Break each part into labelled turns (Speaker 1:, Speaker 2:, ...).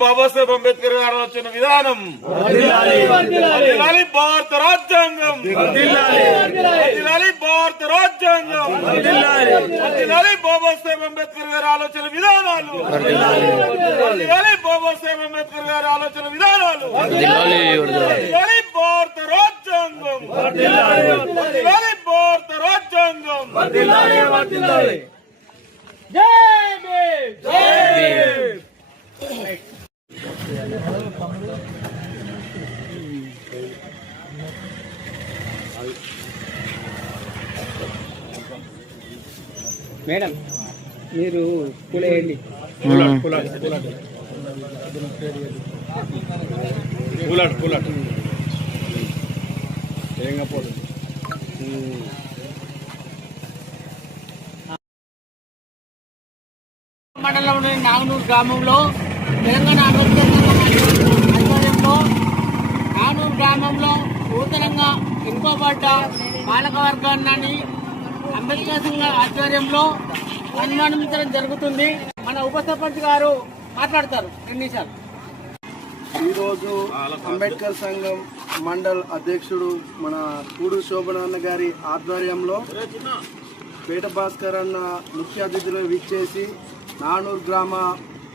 Speaker 1: బాబాసాహెబ్ అంబేద్కర్ గారు వచ్చిన విధానం. భారత రాజ్యాంగం. భారత రాజ్యాంగం. బాబాసాహెబ్ అంబేద్కర్ గారి ఆలోచన విధానాలు. బాబాసాహెబ్ అంబేద్కర్ గారి ఆలోచన విధానాలు. భారత రాజ్యాంగం. భారత రాజ్యాంగం.
Speaker 2: మేడం మీరు పూలేయండి
Speaker 1: కూలట్ కూలట్
Speaker 2: మండలంలోని నాగనూరు గ్రామంలో తెలంగాణ సంఘం ఆధ్వర్యంలో నాగనూరు గ్రామంలో నూతనంగా ఎన్నుకోబడ్డ పాలకవర్గాన్ని అంబేద్కర్ సంఘ ఆధ్వర్యంలో సన్మానించడం జరుగుతుంది. మన ఉప సర్పంచ్ గారు మాట్లాడతారు. రెండు నిమిషాలు.
Speaker 3: ఈరోజు అంబేద్కర్ సంఘం మండల్ అధ్యక్షుడు మన కూడు శోభనన్న గారి ఆధ్వర్యంలో పేట భాస్కర్ అన్న ముఖ్య అతిథులు విచ్చేసి నానూరు గ్రామ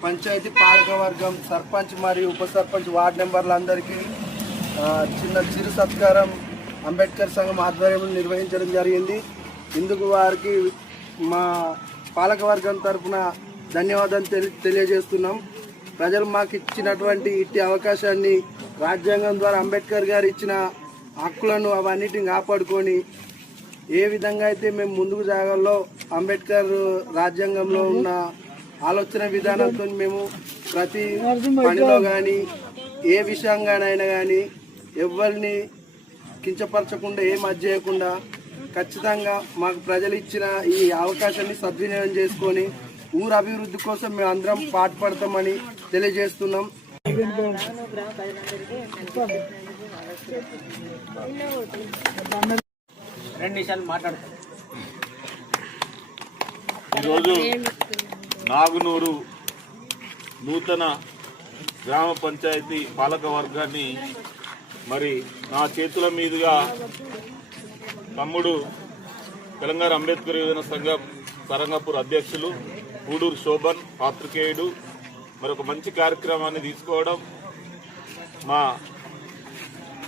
Speaker 3: పంచాయతీ పాలకవర్గం సర్పంచ్ మరియు ఉప సర్పంచ్ వార్డు మెంబర్లందరికీ చిన్న చిరు సత్కారం అంబేద్కర్ సంఘం ఆధ్వర్యంలో నిర్వహించడం జరిగింది. ఇందుకు వారికి మా పాలకవర్గం తరఫున ధన్యవాదాలు తెలి తెలియజేస్తున్నాం. ప్రజలు మాకు ఇచ్చినటువంటి ఇట్టి అవకాశాన్ని రాజ్యాంగం ద్వారా అంబేద్కర్ గారు ఇచ్చిన హక్కులను అవన్నిటిని కాపాడుకొని ఏ విధంగా అయితే మేము ముందుకు సాగాలో అంబేద్కర్ రాజ్యాంగంలో ఉన్న ఆలోచన విధానంతో మేము ప్రతి పనిలో కానీ ఏ విషయంగానైనా కానీ ఎవరిని కించపరచకుండా ఏం అది చేయకుండా ఖచ్చితంగా మాకు ప్రజలు ఇచ్చిన ఈ అవకాశాన్ని సద్వినియోగం చేసుకొని ఊరు అభివృద్ధి కోసం మేము అందరం పాటుపడతామని తెలియజేస్తున్నాం.
Speaker 2: రెండు నిమిషాలు మాట్లాడతారు
Speaker 1: ఈరోజు నాగునూరు నూతన గ్రామ పంచాయతీ పాలక వర్గాన్ని మరి నా చేతుల మీదుగా తమ్ముడు తెలంగాణ అంబేద్కర్ యువజన సంఘం తరంగపూర్ అధ్యక్షులు గూడూరు శోభన్ పాత్రికేయుడు మరి ఒక మంచి కార్యక్రమాన్ని తీసుకోవడం మా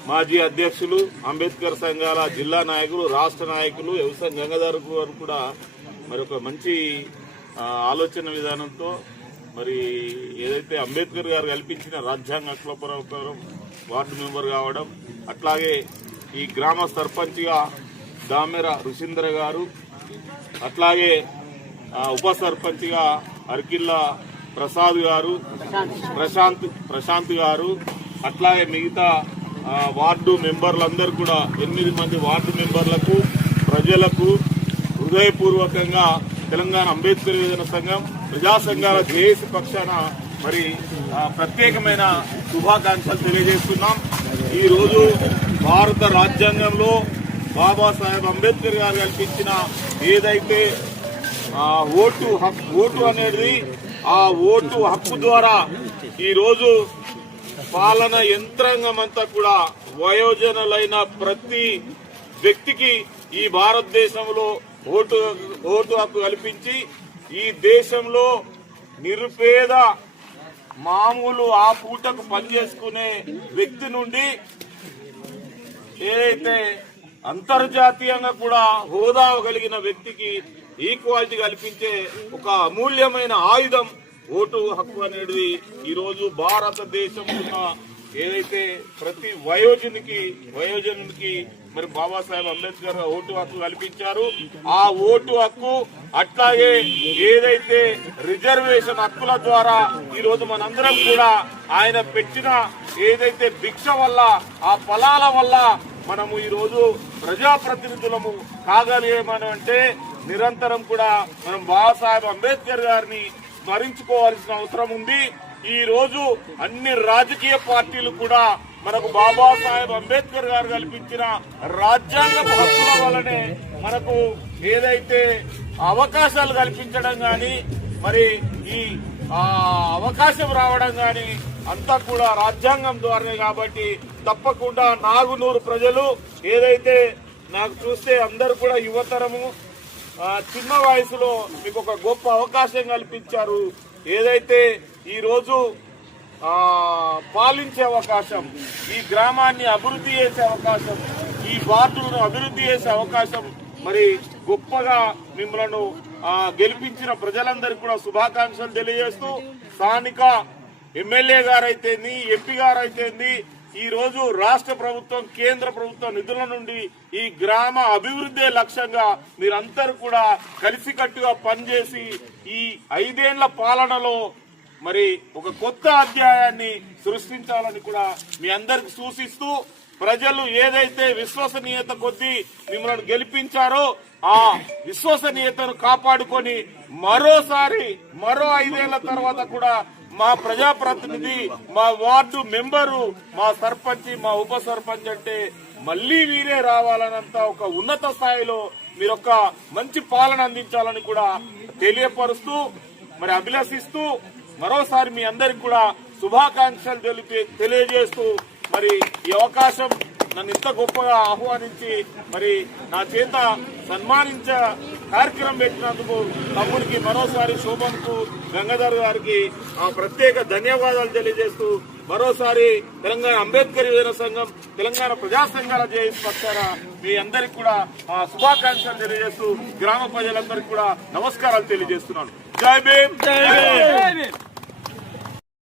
Speaker 1: మాజీ అధ్యక్షులు అంబేద్కర్ సంఘాల జిల్లా నాయకులు రాష్ట్ర నాయకులు వ్యవసాయ గంగాధర్ గారు కూడా మరి ఒక మంచి ఆలోచన విధానంతో మరి ఏదైతే అంబేద్కర్ గారు కల్పించిన రాజ్యాంగ హక్కుల ప్రకారం వార్డు మెంబర్ కావడం అట్లాగే ఈ గ్రామ సర్పంచ్గా దామెర రుషీంద్ర గారు అట్లాగే ఉప సర్పంచ్గా అర్కిల్లా ప్రసాద్ గారు ప్రశాంత్ ప్రశాంత్ గారు అట్లాగే మిగతా వార్డు మెంబర్లందరూ కూడా ఎనిమిది మంది వార్డు మెంబర్లకు ప్రజలకు హృదయపూర్వకంగా తెలంగాణ అంబేద్కర్ యువజన సంఘం ప్రజా సంఘాల జేఏసీ పక్షాన మరి ప్రత్యేకమైన శుభాకాంక్షలు తెలియజేస్తున్నాం. ఈరోజు భారత రాజ్యాంగంలో బాబాసాహెబ్ అంబేద్కర్ గారు కల్పించిన ఏదైతే ఆ ఓటు హక్కు ఓటు అనేది ఆ ఓటు హక్కు ద్వారా ఈరోజు పాలన యంత్రాంగం అంతా కూడా వయోజనులైన ప్రతి వ్యక్తికి ఈ భారతదేశంలో ఓటు ఓటు హక్కు కల్పించి ఈ దేశంలో నిరుపేద మామూలు ఆ పూటకు పనిచేసుకునే వ్యక్తి నుండి ఏదైతే అంతర్జాతీయంగా కూడా హోదా కలిగిన వ్యక్తికి ఈక్వాలిటీ కల్పించే ఒక అమూల్యమైన ఆయుధం ఓటు హక్కు అనేది ఈరోజు భారతదేశంలో భారతదేశం ఉన్న ఏదైతే ప్రతి వయోజనికి వయోజనునికి మరి బాబాసాహెబ్ అంబేద్కర్ ఓటు హక్కు కల్పించారు. ఆ ఓటు హక్కు అట్లాగే ఏదైతే రిజర్వేషన్ హక్కుల ద్వారా ఈ రోజు మనందరం కూడా ఆయన పెట్టిన ఏదైతే భిక్ష వల్ల ఆ ఫలాల వల్ల మనము ఈ రోజు ప్రజాప్రతినిధులము కాగలిగేమని అంటే నిరంతరం కూడా మనం బాబాసాహెబ్ అంబేద్కర్ గారిని స్మరించుకోవాల్సిన అవసరం ఉంది. ఈ రోజు అన్ని రాజకీయ పార్టీలు కూడా మనకు బాబాసాహెబ్ అంబేద్కర్ గారు కల్పించిన రాజ్యాంగ హక్కుల వల్లనే మనకు ఏదైతే అవకాశాలు కల్పించడం గాని మరి ఈ అవకాశం రావడం గాని అంతా కూడా రాజ్యాంగం ద్వారానే కాబట్టి తప్పకుండా నాగునూరు ప్రజలు ఏదైతే నాకు చూస్తే అందరు కూడా యువతరము చిన్న వయసులో మీకు ఒక గొప్ప అవకాశం కల్పించారు. ఏదైతే ఈ రోజు పాలించే అవకాశం ఈ గ్రామాన్ని అభివృద్ధి చేసే అవకాశం ఈ వార్డులను అభివృద్ధి చేసే అవకాశం మరి గొప్పగా మిమ్మలను గెలిపించిన ప్రజలందరికీ కూడా శుభాకాంక్షలు తెలియజేస్తూ స్థానిక ఎమ్మెల్యే గారైతేంది ఎంపీ గారైతేంది ఈ రోజు రాష్ట్ర ప్రభుత్వం కేంద్ర ప్రభుత్వం నిధుల నుండి ఈ గ్రామ అభివృద్ధి లక్ష్యంగా మీరందరూ కూడా కలిసికట్టుగా పనిచేసి ఈ ఐదేళ్ళ పాలనలో మరి ఒక కొత్త అధ్యాయాన్ని సృష్టించాలని కూడా మీ అందరికి సూచిస్తూ ప్రజలు ఏదైతే విశ్వసనీయత కొద్దీ మిమ్మల్ని గెలిపించారో ఆ విశ్వసనీయతను కాపాడుకొని మరోసారి మరో ఐదేళ్ళ తర్వాత కూడా మా ప్రజాప్రతినిధి మా వార్డు మెంబరు మా సర్పంచ్ మా ఉప సర్పంచ్ అంటే మళ్ళీ మీరే రావాలనంత ఒక ఉన్నత స్థాయిలో మీరు ఒక మంచి పాలన అందించాలని కూడా తెలియపరుస్తూ మరి అభిలషిస్తూ మరోసారి మీ అందరికి కూడా శుభాకాంక్షలు తెలిపి తెలియజేస్తూ మరి ఈ అవకాశం నన్ను ఇంత గొప్పగా ఆహ్వానించి మరి నా చేత సన్మానించ కార్యక్రమం పెట్టినందుకు తమ్ముడికి మరోసారి శోభన్కు గంగాధర్ గారికి ఆ ప్రత్యేక ధన్యవాదాలు తెలియజేస్తూ మరోసారి తెలంగాణ అంబేద్కర్ యువజన సంఘం తెలంగాణ ప్రజా సంఘాల జేఎస్ పక్షాన మీ అందరికి కూడా ఆ శుభాకాంక్షలు తెలియజేస్తూ గ్రామ ప్రజలందరికీ కూడా నమస్కారాలు తెలియజేస్తున్నాను. జై భీమ్! జై భీమ్!